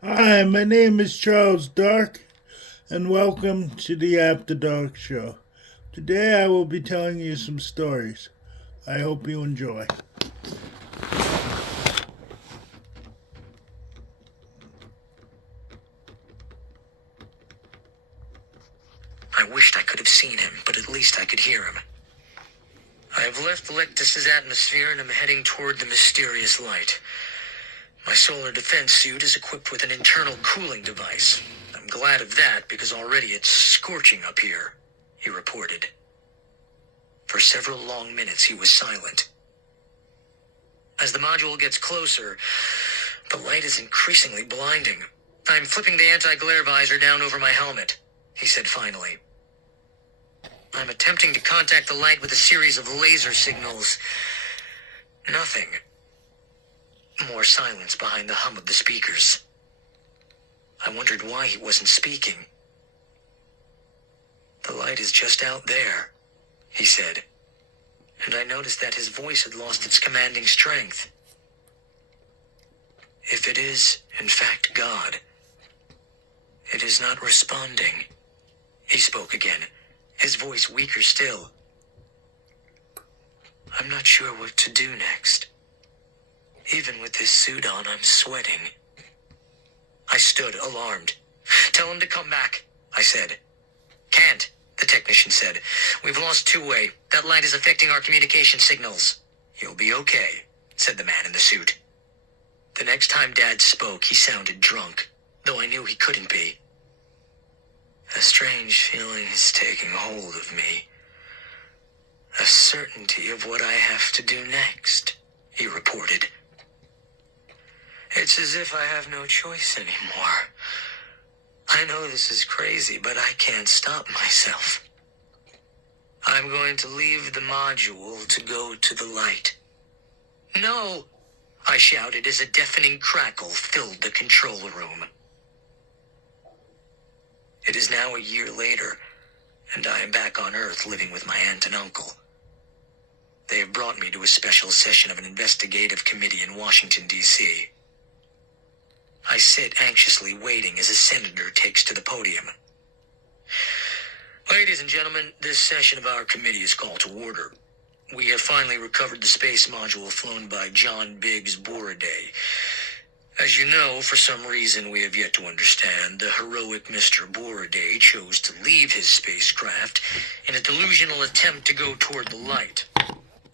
Hi, my name is Charles Dark, and welcome to the After Dark Show. Today I will be telling you some stories. I hope you enjoy. I wished I could have seen him, but at least I could hear him. I have left Lectus's atmosphere and am heading toward the mysterious light. My solar defense suit is equipped with an internal cooling device. I'm glad of that because already it's scorching up here, he reported. For several long minutes he was silent. As the module gets closer, the light is increasingly blinding. I'm flipping the anti-glare visor down over my helmet, he said finally. I'm attempting to contact the light with a series of laser signals. Nothing. More silence behind the hum of the speakers. I wondered why he wasn't speaking. The light is just out there, he said, and I noticed that his voice had lost its commanding strength. If it is, in fact, God, it is not responding. He spoke again, his voice weaker still. I'm not sure what to do next. Even with this suit on, I'm sweating. I stood, alarmed. Tell him to come back, I said. Can't, the technician said. We've lost two-way. That light is affecting our communication signals. You'll be okay, said the man in the suit. The next time Dad spoke, he sounded drunk, though I knew he couldn't be. A strange feeling is taking hold of me. A certainty of what I have to do next, he reported. It's as if I have no choice anymore. I know this is crazy, but I can't stop myself. I'm going to leave the module to go to the light. No, I shouted as a deafening crackle filled the control room. It is now a year later, and I am back on Earth living with my aunt and uncle. They have brought me to a special session of an investigative committee in Washington, D.C. I sit anxiously waiting as a senator takes to the podium. Ladies and gentlemen, this session of our committee is called to order. We have finally recovered the space module flown by John Biggs Boraday. As you know, for some reason we have yet to understand, the heroic Mr. Boraday chose to leave his spacecraft in a delusional attempt to go toward the light.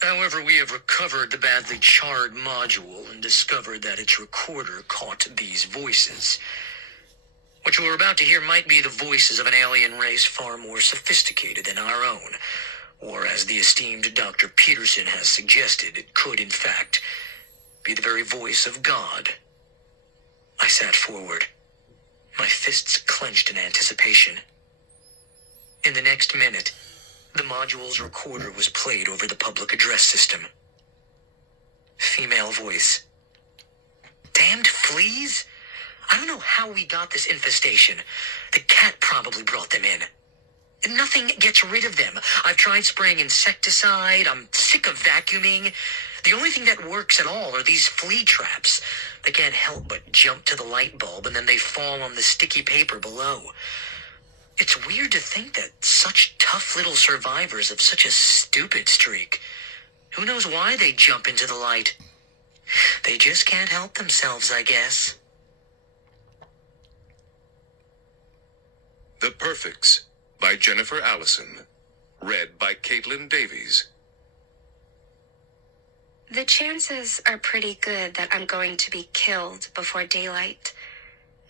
However, we have recovered the badly charred module and discovered that its recorder caught these voices. What you are about to hear might be the voices of an alien race far more sophisticated than our own, or as the esteemed Dr. Peterson has suggested, it could, in fact, be the very voice of God. I sat forward, my fists clenched in anticipation. In the next minute, the module's recorder was played over the public address system. Female voice. Damned fleas? I don't know how we got this infestation. The cat probably brought them in. Nothing gets rid of them. I've tried spraying insecticide. I'm sick of vacuuming. The only thing that works at all are these flea traps. They can't help but jump to the light bulb and then they fall on the sticky paper below. It's weird to think that such tough little survivors of such a stupid streak. Who knows why they jump into the light? They just can't help themselves, I guess. The Perfects by Jennifer Allison. Read by Caitlin Davies. The chances are pretty good that I'm going to be killed before daylight.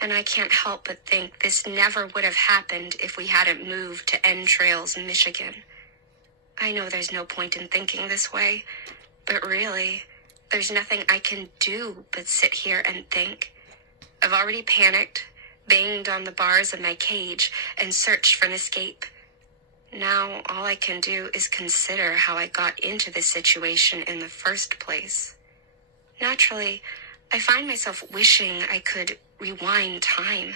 And I can't help but think this never would have happened if we hadn't moved to Entrails, Michigan. I know there's no point in thinking this way, but really, there's nothing I can do but sit here and think. I've already panicked, banged on the bars of my cage, and searched for an escape. Now, all I can do is consider how I got into this situation in the first place. Naturally, I find myself wishing I could rewind time,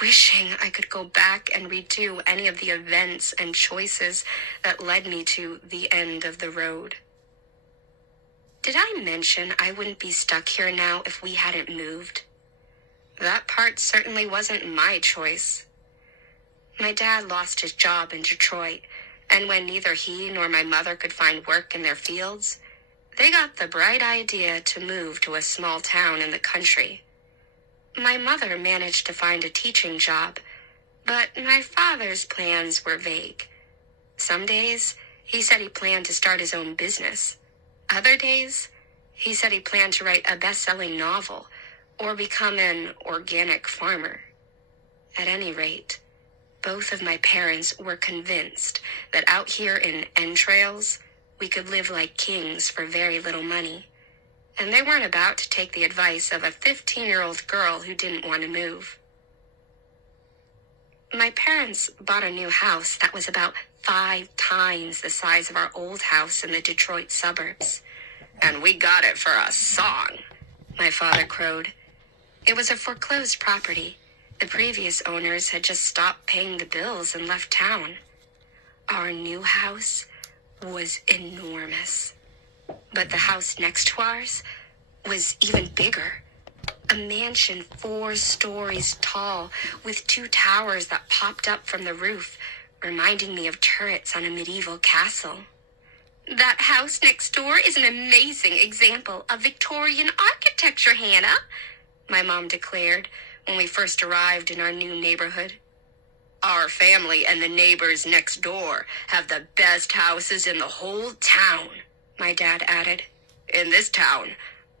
wishing I could go back and redo any of the events and choices that led me to the end of the road. Did I mention I wouldn't be stuck here now if we hadn't moved? That part certainly wasn't my choice. My dad lost his job in Detroit, and when neither he nor my mother could find work in their fields, they got the bright idea to move to a small town in the country. My mother managed to find a teaching job, but my father's plans were vague. Some days, he said he planned to start his own business. Other days, he said he planned to write a best-selling novel or become an organic farmer. At any rate, both of my parents were convinced that out here in Entrails, we could live like kings for very little money, and they weren't about to take the advice of a 15-year-old girl who didn't want to move. My parents bought a new house that was about 5 times the size of our old house in the Detroit suburbs. "And we got it for a song," my father crowed. It was a foreclosed property. The previous owners had just stopped paying the bills and left town. Our new house was enormous. But the house next to ours was even bigger. A mansion 4 stories tall with 2 towers that popped up from the roof, reminding me of turrets on a medieval castle. "That house next door is an amazing example of Victorian architecture, Hannah," my mom declared when we first arrived in our new neighborhood. "Our family and the neighbors next door have the best houses in the whole town," my dad added. "In this town,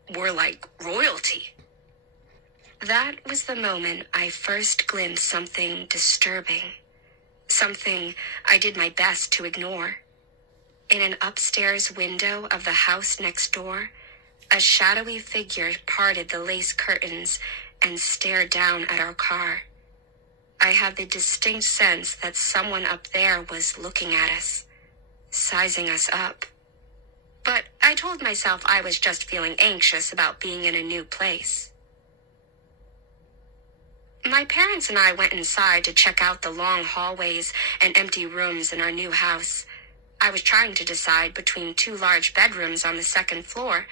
we're like royalty." That was the moment I first glimpsed something disturbing, something I did my best to ignore. In an upstairs window of the house next door, a shadowy figure parted the lace curtains and stared down at our car. I had the distinct sense that someone up there was looking at us, sizing us up. But I told myself I was just feeling anxious about being in a new place. My parents and I went inside to check out the long hallways and empty rooms in our new house. I was trying to decide between 2 large bedrooms on the 2nd floor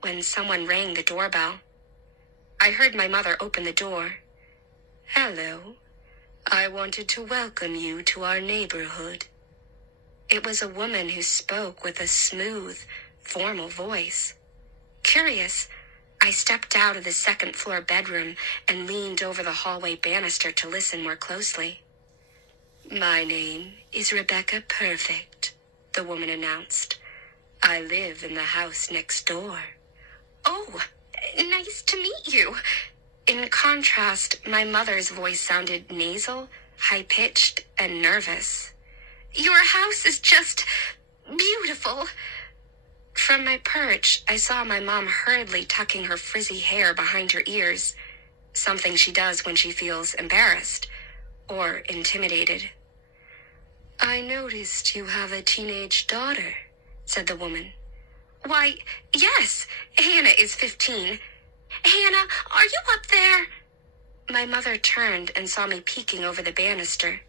when someone rang the doorbell. I heard my mother open the door. "Hello. I wanted to welcome you to our neighborhood." It was a woman who spoke with a smooth, formal voice. Curious, I stepped out of the 2nd floor bedroom and leaned over the hallway banister to listen more closely. "My name is Rebecca Perfect," the woman announced. "I live in the house next door." "Oh, nice to meet you." In contrast, my mother's voice sounded nasal, high-pitched, and nervous. "Your house is just beautiful." From my perch, I saw my mom hurriedly tucking her frizzy hair behind her ears, something she does when she feels embarrassed or intimidated. "I noticed you have a teenage daughter," said the woman. "Why, yes, Hannah is 15. Hannah, are you up there?" My mother turned and saw me peeking over the banister.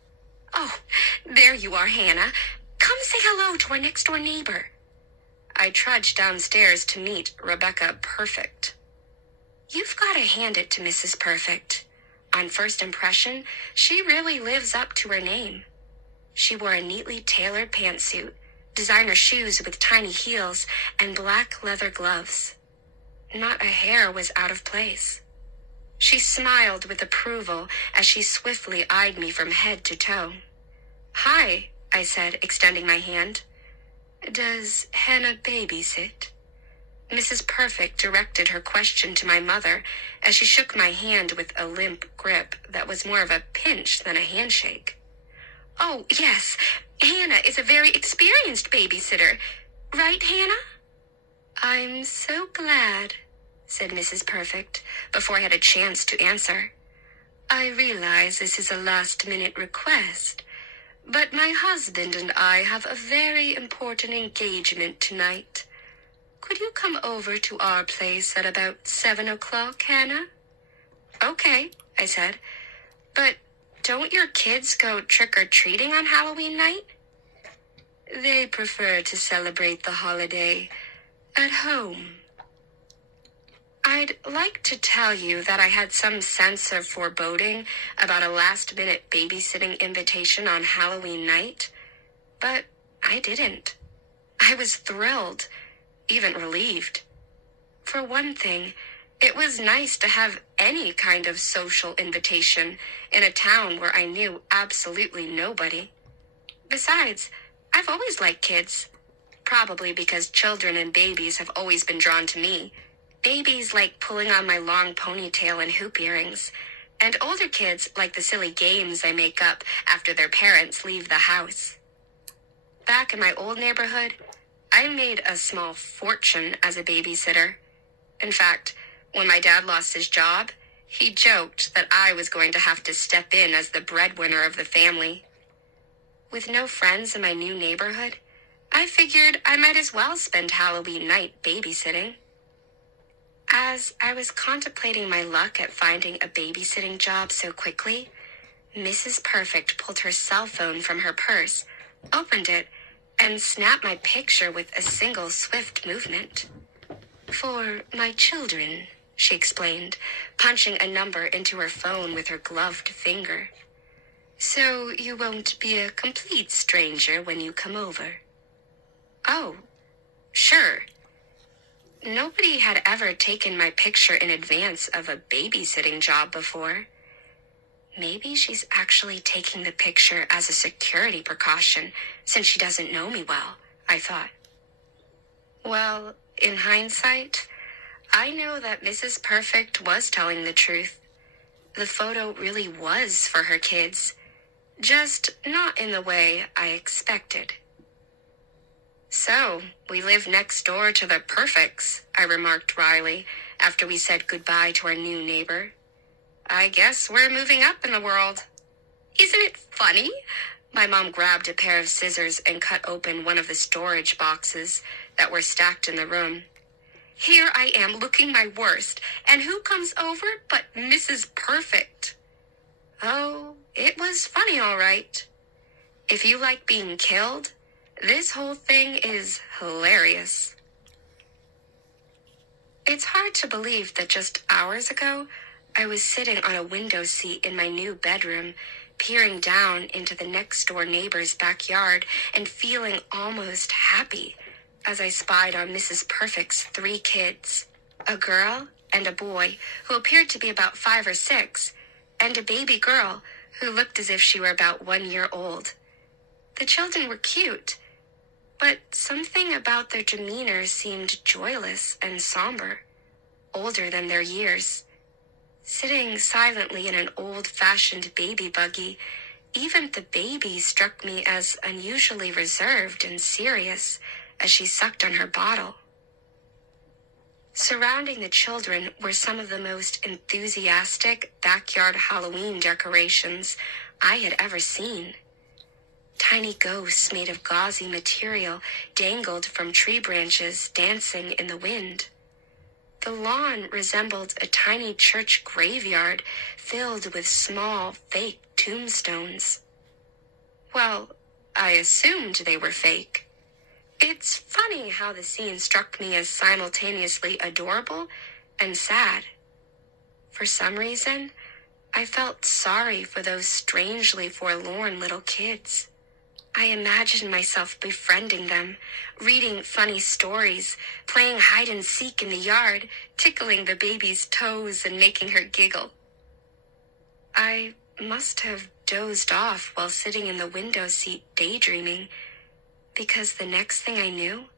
"Oh, there you are, Hannah. Come say hello to our next-door neighbor." I trudged downstairs to meet Rebecca Perfect. You've got to hand it to Mrs. Perfect. On first impression, she really lives up to her name. She wore a neatly tailored pantsuit, designer shoes with tiny heels, and black leather gloves. Not a hair was out of place. She smiled with approval as she swiftly eyed me from head to toe. "Hi," I said, extending my hand. "Does Hannah babysit?" Mrs. Perfect directed her question to my mother as she shook my hand with a limp grip that was more of a pinch than a handshake. "Oh, yes, Hannah is a very experienced babysitter. Right, Hannah?" "I'm so glad," said Mrs. Perfect, before I had a chance to answer. "I realize this is a last-minute request, but my husband and I have a very important engagement tonight. Could you come over to our place at about 7 o'clock, Hannah?" "Okay," I said. "But don't your kids go trick-or-treating on Halloween night?" "They prefer to celebrate the holiday at home." I'd like to tell you that I had some sense of foreboding about a last-minute babysitting invitation on Halloween night, but I didn't. I was thrilled, even relieved. For one thing, it was nice to have any kind of social invitation in a town where I knew absolutely nobody. Besides, I've always liked kids, probably because children and babies have always been drawn to me. Babies like pulling on my long ponytail and hoop earrings, and older kids like the silly games I make up after their parents leave the house. Back in my old neighborhood, I made a small fortune as a babysitter. In fact, when my dad lost his job, he joked that I was going to have to step in as the breadwinner of the family. With no friends in my new neighborhood, I figured I might as well spend Halloween night babysitting. As I was contemplating my luck at finding a babysitting job so quickly, Mrs. Perfect pulled her cell phone from her purse, opened it, and snapped my picture with a single swift movement. "For my children," she explained, punching a number into her phone with her gloved finger. "So you won't be a complete stranger when you come over." Oh, sure. Nobody had ever taken my picture in advance of a babysitting job before. Maybe she's actually taking the picture as a security precaution since she doesn't know me well, I thought. Well, in hindsight, I know that Mrs. Perfect was telling the truth. The photo really was for her kids, just not in the way I expected. "So, we live next door to the Perfects," I remarked wryly after we said goodbye to our new neighbor. "I guess we're moving up in the world." "Isn't it funny?" My mom grabbed a pair of scissors and cut open one of the storage boxes that were stacked in the room. "Here I am looking my worst, and who comes over but Mrs. Perfect?" Oh, it was funny, all right. If you like being killed, this whole thing is hilarious. It's hard to believe that just hours ago, I was sitting on a window seat in my new bedroom, peering down into the next-door neighbor's backyard and feeling almost happy as I spied on Mrs. Perfect's 3 kids, a girl and a boy who appeared to be about 5 or 6, and a baby girl who looked as if she were about 1 year old. The children were cute, but something about their demeanor seemed joyless and somber, older than their years. Sitting silently in an old-fashioned baby buggy, even the baby struck me as unusually reserved and serious as she sucked on her bottle. Surrounding the children were some of the most enthusiastic backyard Halloween decorations I had ever seen. Tiny ghosts made of gauzy material dangled from tree branches, dancing in the wind. The lawn resembled a tiny church graveyard filled with small, fake tombstones. Well, I assumed they were fake. It's funny how the scene struck me as simultaneously adorable and sad. For some reason, I felt sorry for those strangely forlorn little kids. I imagined myself befriending them, reading funny stories, playing hide-and-seek in the yard, tickling the baby's toes and making her giggle. I must have dozed off while sitting in the window seat daydreaming, because the next thing I knew,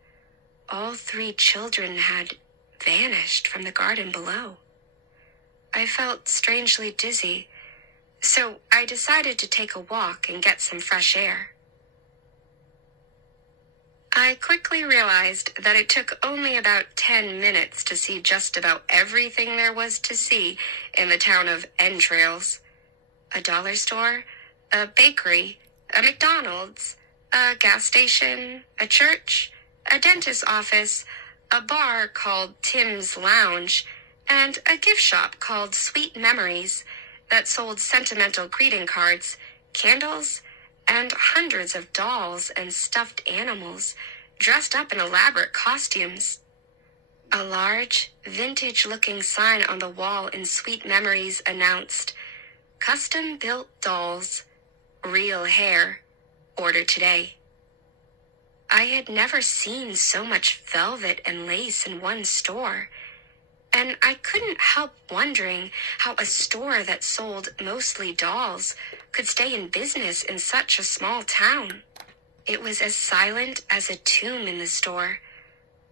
all 3 children had vanished from the garden below. I felt strangely dizzy, so I decided to take a walk and get some fresh air. I quickly realized that it took only about 10 minutes to see just about everything there was to see in the town of Entrails. A dollar store, a bakery, a McDonald's, a gas station, a church, a dentist's office, a bar called Tim's Lounge, and a gift shop called Sweet Memories that sold sentimental greeting cards, candles, and hundreds of dolls and stuffed animals dressed up in elaborate costumes. A large, vintage-looking sign on the wall in Sweet Memories announced, "Custom-built dolls, real hair, order today." I had never seen so much velvet and lace in one store, and I couldn't help wondering how a store that sold mostly dolls could stay in business in such a small town. It was as silent as a tomb in the store.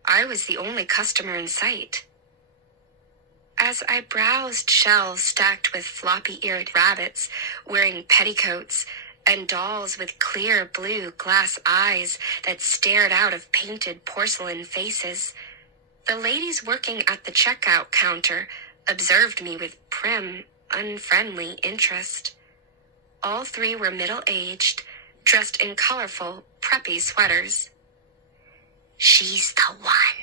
I was the only customer in sight. As I browsed shelves stacked with floppy-eared rabbits wearing petticoats and dolls with clear blue glass eyes that stared out of painted porcelain faces, the ladies working at the checkout counter observed me with prim, unfriendly interest. All three were middle-aged, dressed in colorful, preppy sweaters. "She's the one,"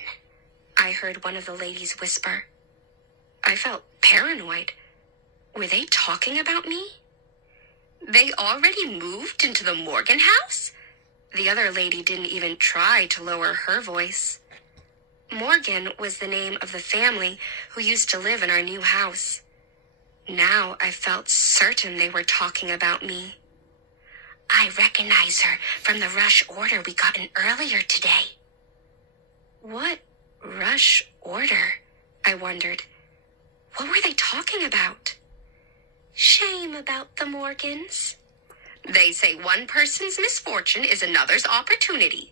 I heard one of the ladies whisper. I felt paranoid. Were they talking about me? "They already moved into the Morgan house?" The other lady didn't even try to lower her voice. Morgan was the name of the family who used to live in our new house. Now I felt certain they were talking about me. "I recognize her from the rush order we got in earlier today." What rush order? I wondered. What were they talking about? "Shame about the Morgans. They say one person's misfortune is another's opportunity."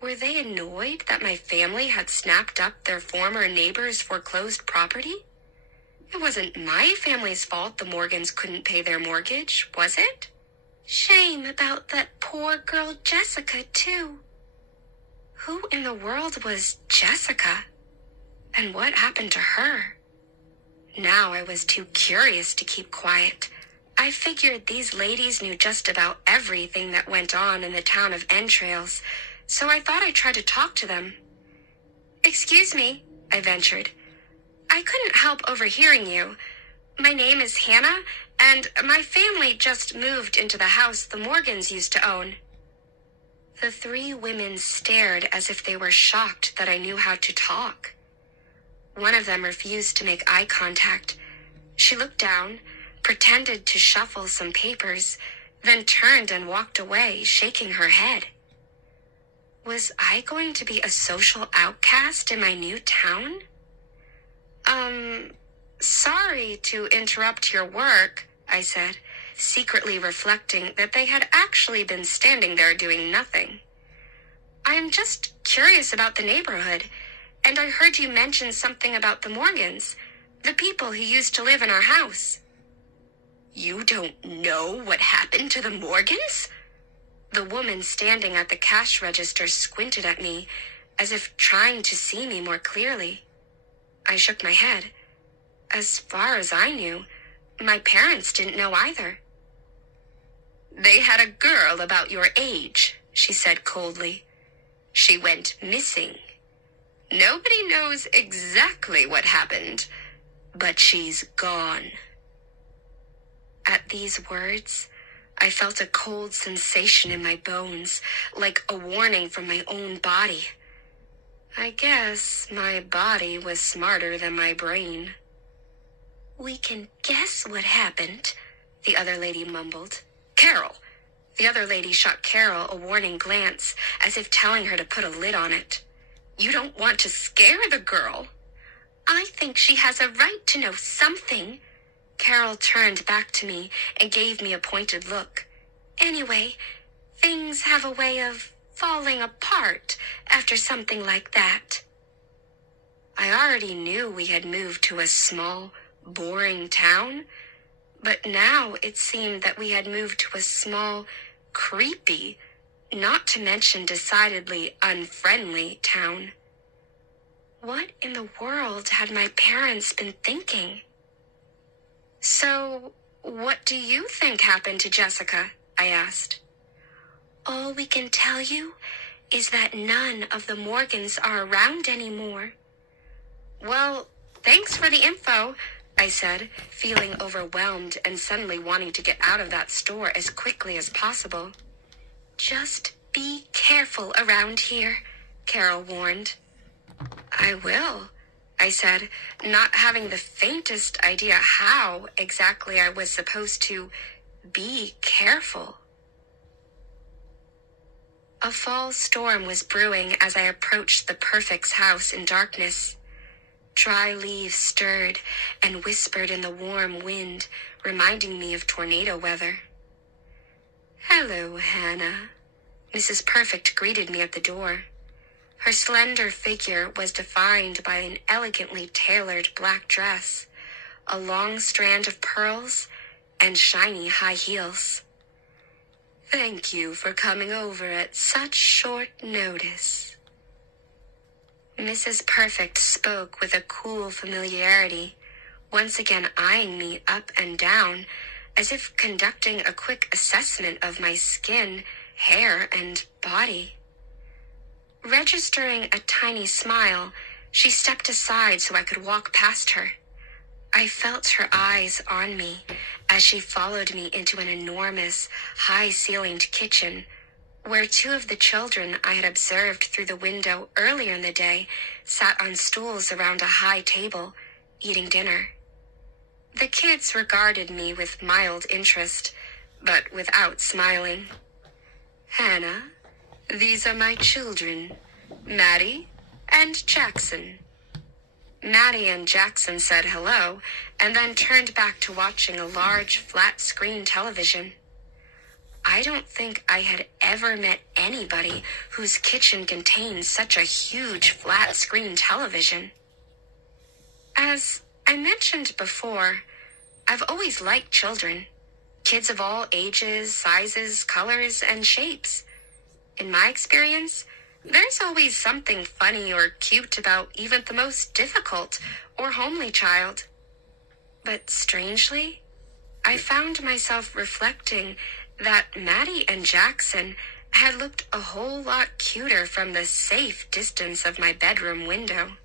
Were they annoyed that my family had snapped up their former neighbor's foreclosed property? It wasn't my family's fault the Morgans couldn't pay their mortgage, was it? "Shame about that poor girl Jessica, too." Who in the world was Jessica? And what happened to her? Now I was too curious to keep quiet. I figured these ladies knew just about everything that went on in the town of Entrails, so I thought I'd try to talk to them. "Excuse me," I ventured. "I couldn't help overhearing you. My name is Hannah, and my family just moved into the house the Morgans used to own." The three women stared as if they were shocked that I knew how to talk. One of them refused to make eye contact. She looked down, pretended to shuffle some papers, then turned and walked away, shaking her head. Was I going to be a social outcast in my new town? Sorry to interrupt your work," I said, secretly reflecting that they had actually been standing there doing nothing. "I'm just curious about the neighborhood, and I heard you mention something about the Morgans, the people who used to live in our house." "You don't know what happened to the Morgans?" The woman standing at the cash register squinted at me, as if trying to see me more clearly. I shook my head. As far as I knew, my parents didn't know either. "They had a girl about your age," she said coldly. "She went missing. Nobody knows exactly what happened, but she's gone." At these words, I felt a cold sensation in my bones, like a warning from my own body. I guess my body was smarter than my brain. "We can guess what happened," the other lady mumbled. "Carol!" The other lady shot Carol a warning glance, as if telling her to put a lid on it. "You don't want to scare the girl." "I think she has a right to know something." Carol turned back to me and gave me a pointed look. "Anyway, things have a way of falling apart after something like that." I already knew we had moved to a small, boring town, but now it seemed that we had moved to a small, creepy, not to mention decidedly unfriendly town. What in the world had my parents been thinking? "So, what do you think happened to Jessica?" I asked. "All we can tell you is that none of the Morgans are around anymore." "Well, thanks for the info," I said, feeling overwhelmed and suddenly wanting to get out of that store as quickly as possible. "Just be careful around here," Carol warned. I will, I said, not having the faintest idea how exactly I was supposed to be careful. A fall storm was brewing as I approached the Perfect's house in darkness. Dry leaves stirred and whispered in the warm wind, reminding me of tornado weather. "Hello, Hannah." Mrs. Perfect greeted me at the door. Her slender figure was defined by an elegantly tailored black dress, a long strand of pearls, and shiny high heels. "Thank you for coming over at such short notice." Mrs. Perfect spoke with a cool familiarity, once again eyeing me up and down, as if conducting a quick assessment of my skin, hair, and body. Registering a tiny smile, she stepped aside so I could walk past her. I felt her eyes on me as she followed me into an enormous, high-ceilinged kitchen, where two of the children I had observed through the window earlier in the day sat on stools around a high table, eating dinner. The kids regarded me with mild interest, but without smiling. "Hannah, these are my children, Maddie and Jackson." Maddie and Jackson said hello, and then turned back to watching a large, flat-screen television. I don't think I had ever met anybody whose kitchen contained such a huge, flat-screen television. As I mentioned before, I've always liked children. Kids of all ages, sizes, colors, and shapes. In my experience, there's always something funny or cute about even the most difficult or homely child. But strangely, I found myself reflecting that Maddie and Jackson had looked a whole lot cuter from the safe distance of my bedroom window.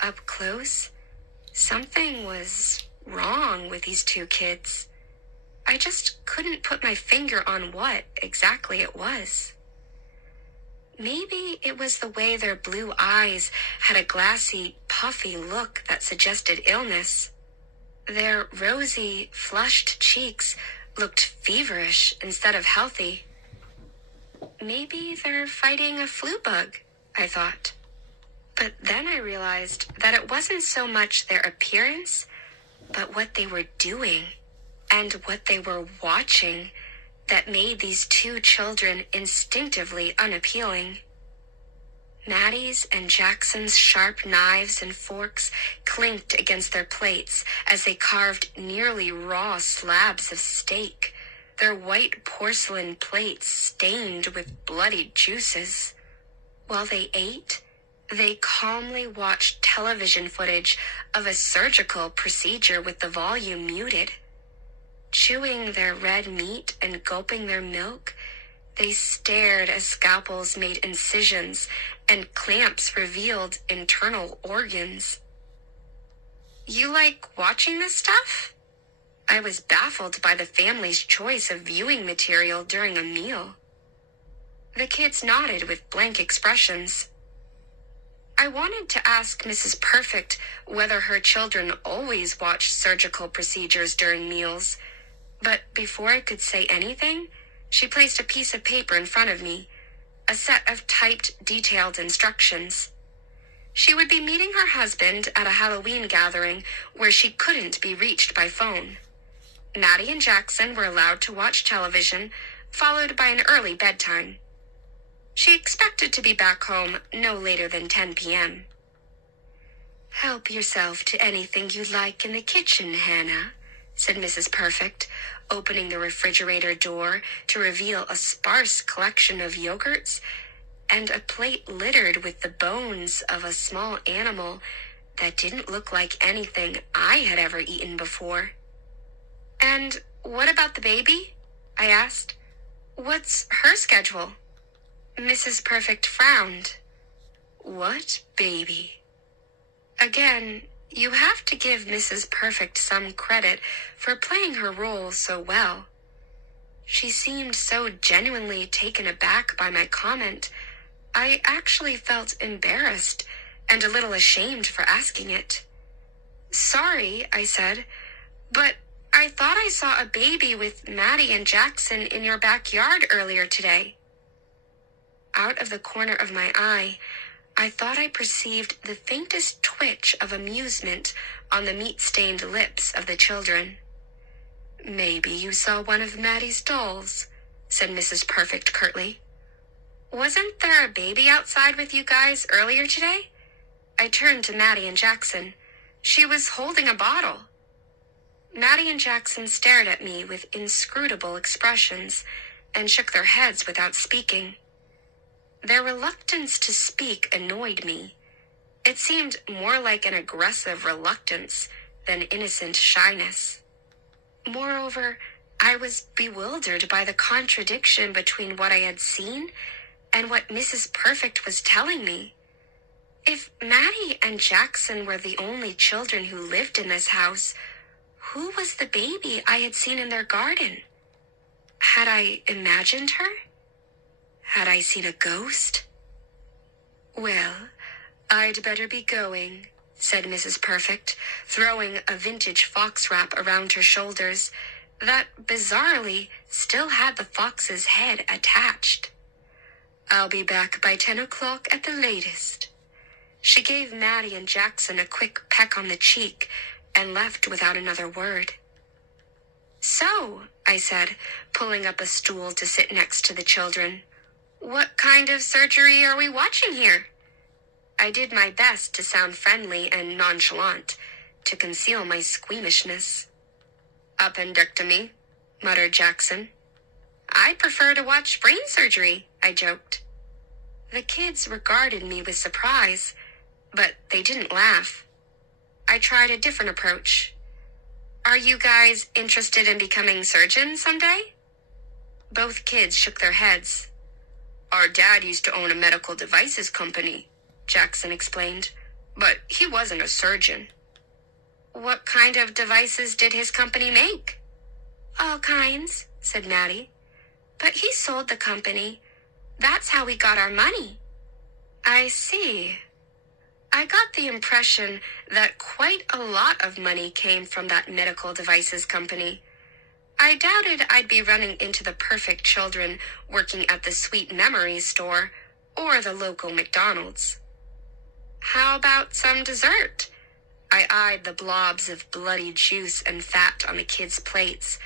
Up close, something was wrong with these two kids. I just couldn't put my finger on what exactly it was. Maybe it was the way their blue eyes had a glassy, puffy look that suggested illness. Their rosy, flushed cheeks looked feverish instead of healthy. Maybe they're fighting a flu bug, I thought. But then I realized that it wasn't so much their appearance, but what they were doing and what they were watching that made these two children instinctively unappealing. Maddie's and Jackson's sharp knives and forks clinked against their plates as they carved nearly raw slabs of steak, their white porcelain plates stained with bloody juices. While they ate, they calmly watched television footage of a surgical procedure with the volume muted. Chewing their red meat and gulping their milk, they stared as scalpels made incisions and clamps revealed internal organs. "You like watching this stuff?" I was baffled by the family's choice of viewing material during a meal. The kids nodded with blank expressions. I wanted to ask Mrs. Perfect whether her children always watched surgical procedures during meals, but before I could say anything, she placed a piece of paper in front of me, a set of typed, detailed instructions. She would be meeting her husband at a Halloween gathering where she couldn't be reached by phone. Maddie and Jackson were allowed to watch television, followed by an early bedtime. She expected to be back home no later than 10 p.m. "Help yourself to anything you like in the kitchen, Hannah," said Mrs. Perfect, opening the refrigerator door to reveal a sparse collection of yogurts and a plate littered with the bones of a small animal that didn't look like anything I had ever eaten before. "And what about the baby?" I asked. "What's her schedule?" Mrs. Perfect frowned. "What baby?" Again, you have to give Mrs. Perfect some credit for playing her role so well. She seemed so genuinely taken aback by my comment, I actually felt embarrassed and a little ashamed for asking it. "Sorry," I said, "but I thought I saw a baby with Maddie and Jackson in your backyard earlier today." Out of the corner of my eye, I thought I perceived the faintest twitch of amusement on the meat-stained lips of the children. "Maybe you saw one of Maddie's dolls," said Mrs. Perfect curtly. "Wasn't there a baby outside with you guys earlier today?" I turned to Maddie and Jackson. "She was holding a bottle." Maddie and Jackson stared at me with inscrutable expressions and shook their heads without speaking. Their reluctance to speak annoyed me. It seemed more like an aggressive reluctance than innocent shyness. Moreover, I was bewildered by the contradiction between what I had seen and what Mrs. Perfect was telling me. If Maddie and Jackson were the only children who lived in this house, who was the baby I had seen in their garden? Had I imagined her? Had I seen a ghost? "Well, I'd better be going," said Mrs. Perfect, throwing a vintage fox wrap around her shoulders that, bizarrely, still had the fox's head attached. "I'll be back by 10 o'clock at the latest." She gave Maddie and Jackson a quick peck on the cheek and left without another word. "So," I said, pulling up a stool to sit next to the children, "what kind of surgery are we watching here?" I did my best to sound friendly and nonchalant, to conceal my squeamishness. "Appendectomy," muttered Jackson. "I prefer to watch brain surgery," I joked. The kids regarded me with surprise, but they didn't laugh. I tried a different approach. "Are you guys interested in becoming surgeons someday?" Both kids shook their heads. "Our dad used to own a medical devices company," Jackson explained, "but he wasn't a surgeon." "What kind of devices did his company make?" "All kinds," said Maddie. "But he sold the company. That's how we got our money." "I see." I got the impression that quite a lot of money came from that medical devices company. I doubted I'd be running into the Perfect children working at the Sweet Memories store or the local McDonald's. "How about some dessert?" I eyed the blobs of bloody juice and fat on the kids' plates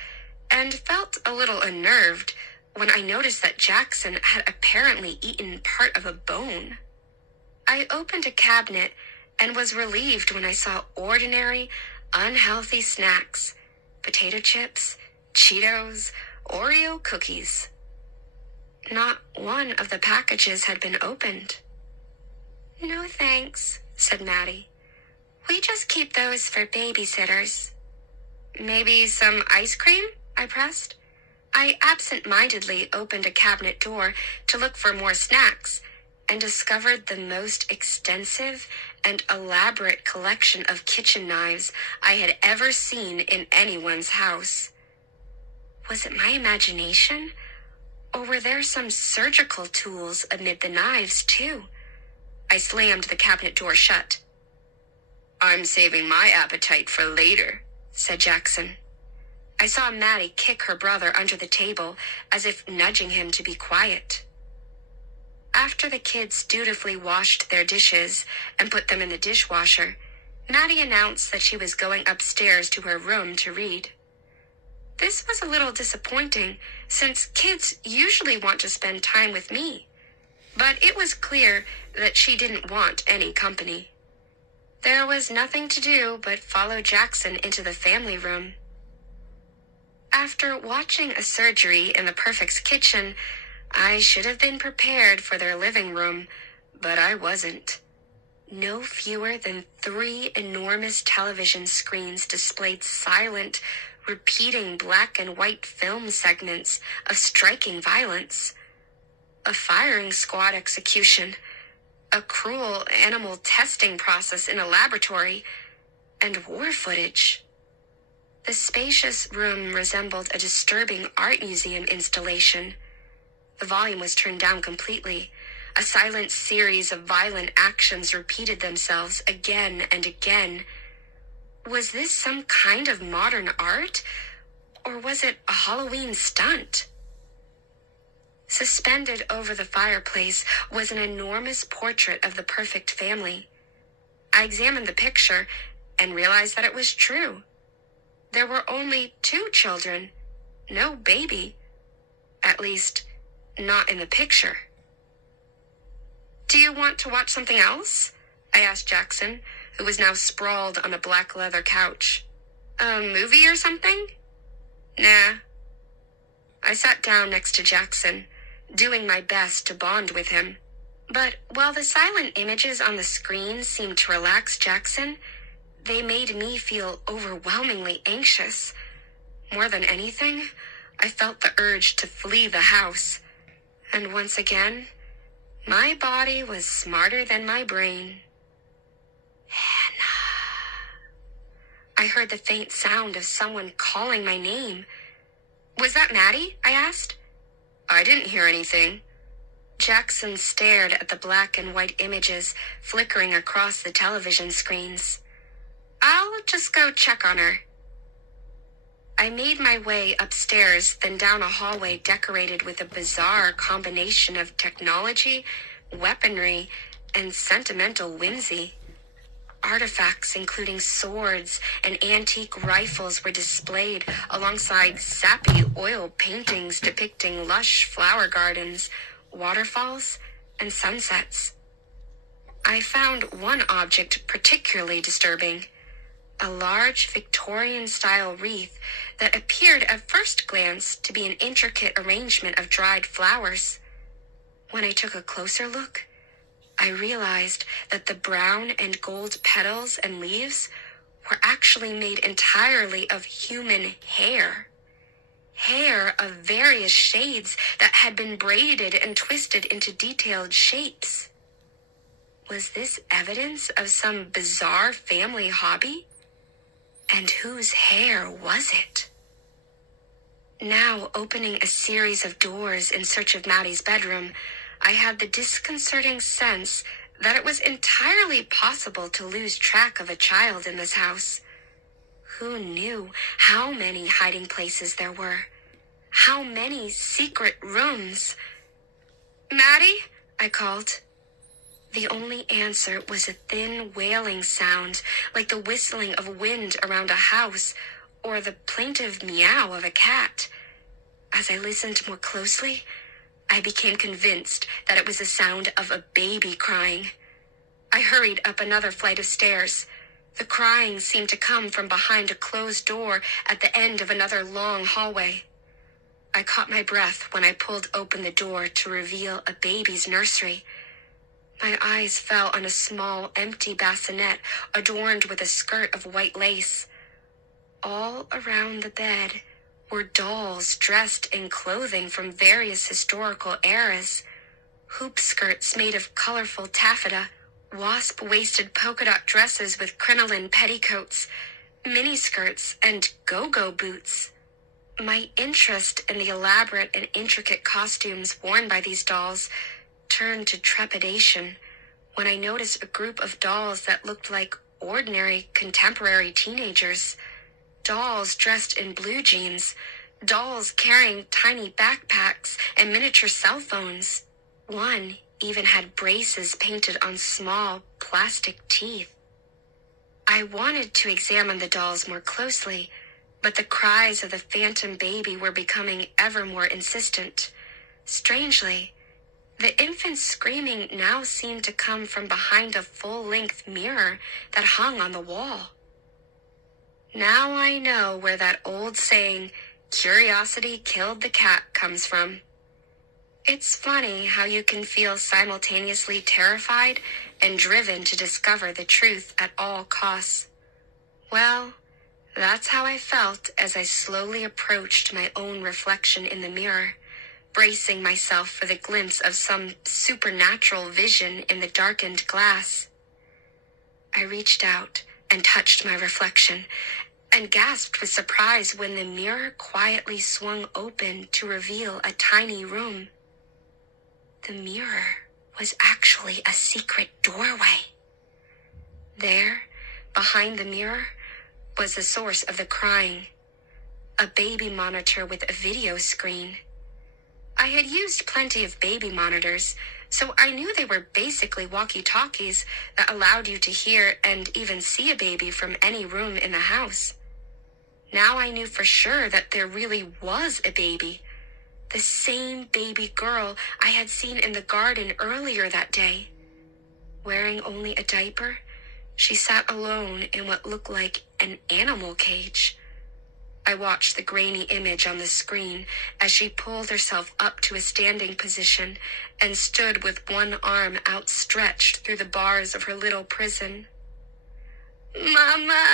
and felt a little unnerved when I noticed that Jackson had apparently eaten part of a bone. I opened a cabinet and was relieved when I saw ordinary, unhealthy snacks: potato chips, Cheetos, Oreo cookies. Not one of the packages had been opened. "No thanks," said Maddie. "We just keep those for babysitters." "Maybe some ice cream?" I pressed. I absent-mindedly opened a cabinet door to look for more snacks and discovered the most extensive and elaborate collection of kitchen knives I had ever seen in anyone's house. Was it my imagination? Or were there some surgical tools amid the knives, too? I slammed the cabinet door shut. "I'm saving my appetite for later," said Jackson. I saw Maddie kick her brother under the table as if nudging him to be quiet. After the kids dutifully washed their dishes and put them in the dishwasher, Maddie announced that she was going upstairs to her room to read. This was a little disappointing, since kids usually want to spend time with me, but it was clear that she didn't want any company. There was nothing to do but follow Jackson into the family room. After watching a surgery in the Perfect's kitchen, I should have been prepared for their living room, but I wasn't. No fewer than 3 enormous television screens displayed silent, repeating black and white film segments of striking violence. A firing squad execution, a cruel animal testing process in a laboratory, and war footage. The spacious room resembled a disturbing art museum installation. The volume was turned down completely, A silent series of violent actions repeated themselves again and again. Was this some kind of modern art, or was it a Halloween stunt? Suspended over the fireplace was an enormous portrait of the perfect family. I examined the picture and realized that it was true. There were only 2 children, no baby. At least, not in the picture. "Do you want to watch something else?" I asked Jackson, who was now sprawled on a black leather couch. "A movie or something?" "Nah." I sat down next to Jackson, doing my best to bond with him. But while the silent images on the screen seemed to relax Jackson, they made me feel overwhelmingly anxious. More than anything, I felt the urge to flee the house. And once again, my body was smarter than my brain. Hannah. I heard the faint sound of someone calling my name. "Was that Maddie?" I asked. "I didn't hear anything." Jackson stared at the black and white images flickering across the television screens. "I'll just go check on her." I made my way upstairs, then down a hallway decorated with a bizarre combination of technology, weaponry, and sentimental whimsy. Artifacts including swords and antique rifles were displayed alongside sappy oil paintings depicting lush flower gardens, waterfalls, and sunsets. I found one object particularly disturbing: a large Victorian-style wreath that appeared at first glance to be an intricate arrangement of dried flowers. When I took a closer look, I realized that the brown and gold petals and leaves were actually made entirely of human hair. Hair of various shades that had been braided and twisted into detailed shapes. Was this evidence of some bizarre family hobby? And whose hair was it? Now, opening a series of doors in search of Maddie's bedroom, I had the disconcerting sense that it was entirely possible to lose track of a child in this house. Who knew how many hiding places there were? How many secret rooms? "Maddie?" I called. The only answer was a thin wailing sound, like the whistling of wind around a house, or the plaintive meow of a cat. As I listened more closely, I became convinced that it was the sound of a baby crying. I hurried up another flight of stairs. The crying seemed to come from behind a closed door at the end of another long hallway. I caught my breath when I pulled open the door to reveal a baby's nursery. My eyes fell on a small, empty bassinet adorned with a skirt of white lace. All around the bed were dolls dressed in clothing from various historical eras. Hoop skirts made of colorful taffeta, wasp-waisted polka-dot dresses with crinoline petticoats, miniskirts, and go-go boots. My interest in the elaborate and intricate costumes worn by these dolls turned to trepidation when I noticed a group of dolls that looked like ordinary contemporary teenagers. Dolls dressed in blue jeans, dolls carrying tiny backpacks and miniature cell phones. One even had braces painted on small plastic teeth. I wanted to examine the dolls more closely, but the cries of the phantom baby were becoming ever more insistent. Strangely, the infant's screaming now seemed to come from behind a full-length mirror that hung on the wall. Now I know where that old saying, "Curiosity killed the cat," comes from. It's funny how you can feel simultaneously terrified and driven to discover the truth at all costs. Well, that's how I felt as I slowly approached my own reflection in the mirror, bracing myself for the glimpse of some supernatural vision in the darkened glass. I reached out and touched my reflection, and gasped with surprise when the mirror quietly swung open to reveal a tiny room. The mirror was actually a secret doorway. There, behind the mirror, was the source of the crying. A baby monitor with a video screen. I had used plenty of baby monitors, so I knew they were basically walkie-talkies that allowed you to hear and even see a baby from any room in the house. Now I knew for sure that there really was a baby. The same baby girl I had seen in the garden earlier that day. Wearing only a diaper, she sat alone in what looked like an animal cage. I watched the grainy image on the screen as she pulled herself up to a standing position and stood with one arm outstretched through the bars of her little prison. "Mama!"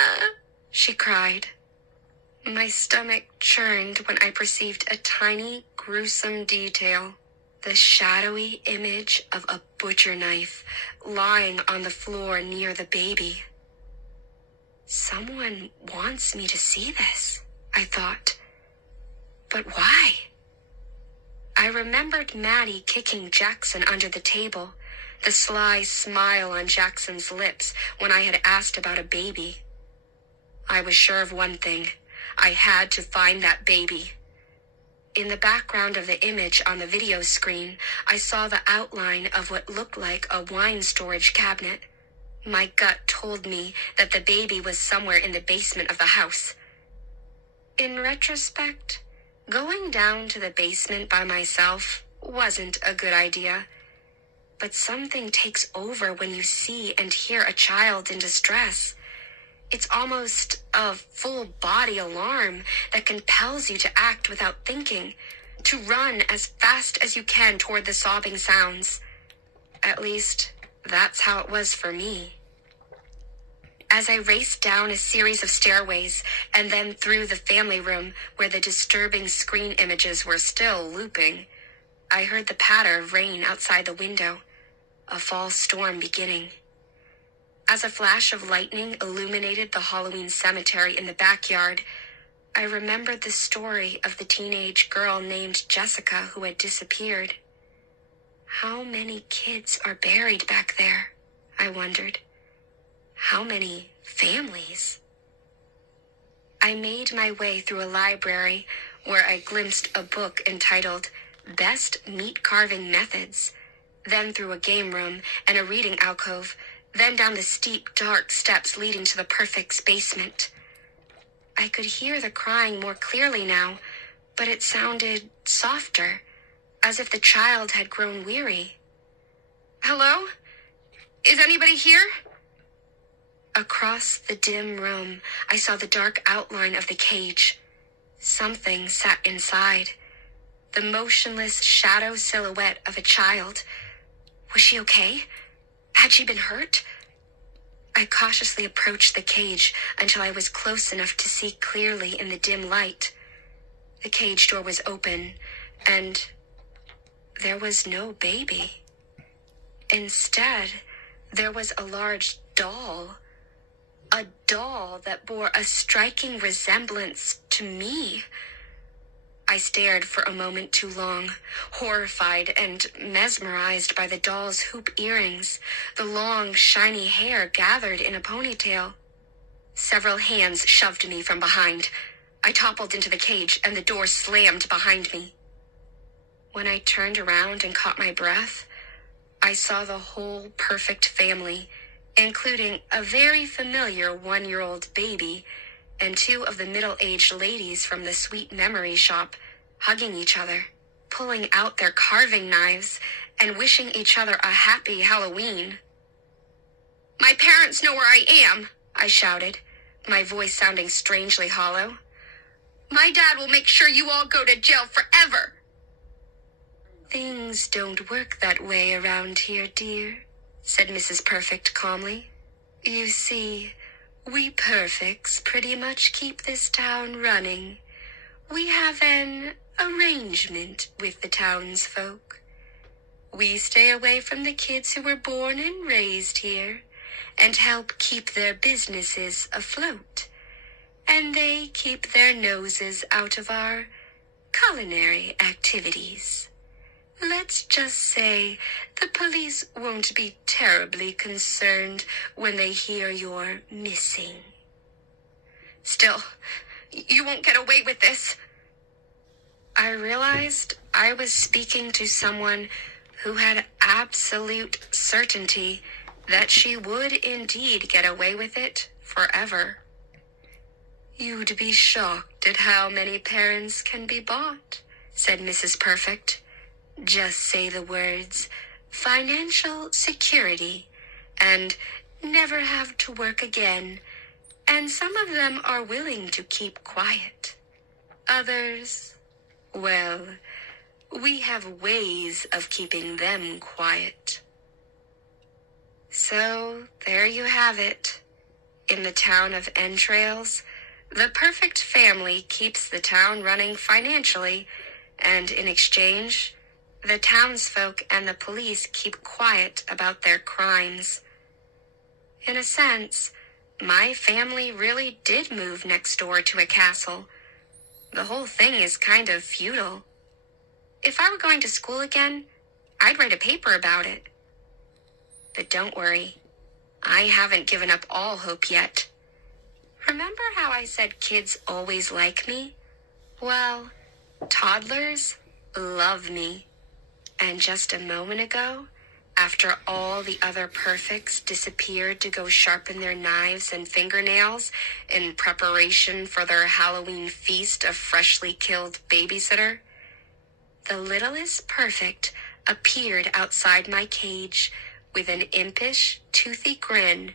she cried. My stomach churned when I perceived a tiny, gruesome detail. The shadowy image of a butcher knife lying on the floor near the baby. Someone wants me to see this, I thought. But why? I remembered Maddie kicking Jackson under the table, the sly smile on Jackson's lips when I had asked about a baby. I was sure of one thing. I had to find that baby. In the background of the image on the video screen, I saw the outline of what looked like a wine storage cabinet. My gut told me that the baby was somewhere in the basement of the house. In retrospect, going down to the basement by myself wasn't a good idea. But something takes over when you see and hear a child in distress. It's almost a full-body alarm that compels you to act without thinking, to run as fast as you can toward the sobbing sounds. At least, that's how it was for me. As I raced down a series of stairways and then through the family room where the disturbing screen images were still looping, I heard the patter of rain outside the window, a fall storm beginning. As a flash of lightning illuminated the Halloween cemetery in the backyard, I remembered the story of the teenage girl named Jessica who had disappeared. How many kids are buried back there? I wondered. How many families? I made my way through a library where I glimpsed a book entitled Best Meat Carving Methods, then through a game room and a reading alcove, then down the steep, dark steps leading to the Perfect's basement. I could hear the crying more clearly now, but it sounded softer, as if the child had grown weary. "Hello? Is anybody here?" Across the dim room, I saw the dark outline of the cage. Something sat inside. The motionless shadow silhouette of a child. Was she okay? Had she been hurt? I cautiously approached the cage until I was close enough to see clearly in the dim light. The cage door was open, and there was no baby. Instead, there was a large doll. A doll that bore a striking resemblance to me. I stared for a moment too long, horrified and mesmerized by the doll's hoop earrings, the long, shiny hair gathered in a ponytail. Several hands shoved me from behind. I toppled into the cage, and the door slammed behind me. When I turned around and caught my breath, I saw the whole Perfect family, including a very familiar 1-year-old baby and 2 of the middle-aged ladies from the Sweet Memory shop, hugging each other, pulling out their carving knives, and wishing each other a happy Halloween. "My parents know where I am," I shouted, my voice sounding strangely hollow. "My dad will make sure you all go to jail forever." "Things don't work that way around here, dear," said Mrs. Perfect calmly. "You see, we Perfects pretty much keep this town running. We have an arrangement with the townsfolk. We stay away from the kids who were born and raised here and help keep their businesses afloat. And they keep their noses out of our culinary activities. Let's just say the police won't be terribly concerned when they hear you're missing. Still, you won't get away with this. I realized I was speaking to someone who had absolute certainty that she would indeed get away with it forever. You'd be shocked at how many parents can be bought, said Mrs. Perfect. Just say the words, financial security, and never have to work again, and some of them are willing to keep quiet. Others, well, we have ways of keeping them quiet. So, there you have it. In the town of Entrails, the perfect family keeps the town running financially, and in exchange, the townsfolk and the police keep quiet about their crimes. In a sense, my family really did move next door to a castle. The whole thing is kind of feudal. If I were going to school again, I'd write a paper about it. But don't worry, I haven't given up all hope yet. Remember how I said kids always like me? Well, toddlers love me. And just a moment ago, after all the other perfects disappeared to go sharpen their knives and fingernails in preparation for their Halloween feast of freshly killed babysitter, the littlest perfect appeared outside my cage with an impish, toothy grin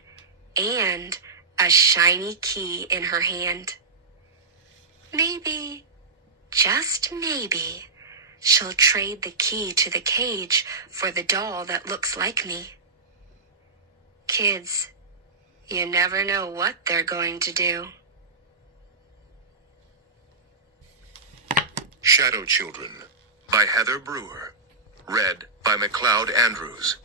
and a shiny key in her hand. Maybe, just maybe, she'll trade the key to the cage for the doll that looks like me. Kids, you never know what they're going to do. Shadow Children by Heather Brewer. Read by McLeod Andrews.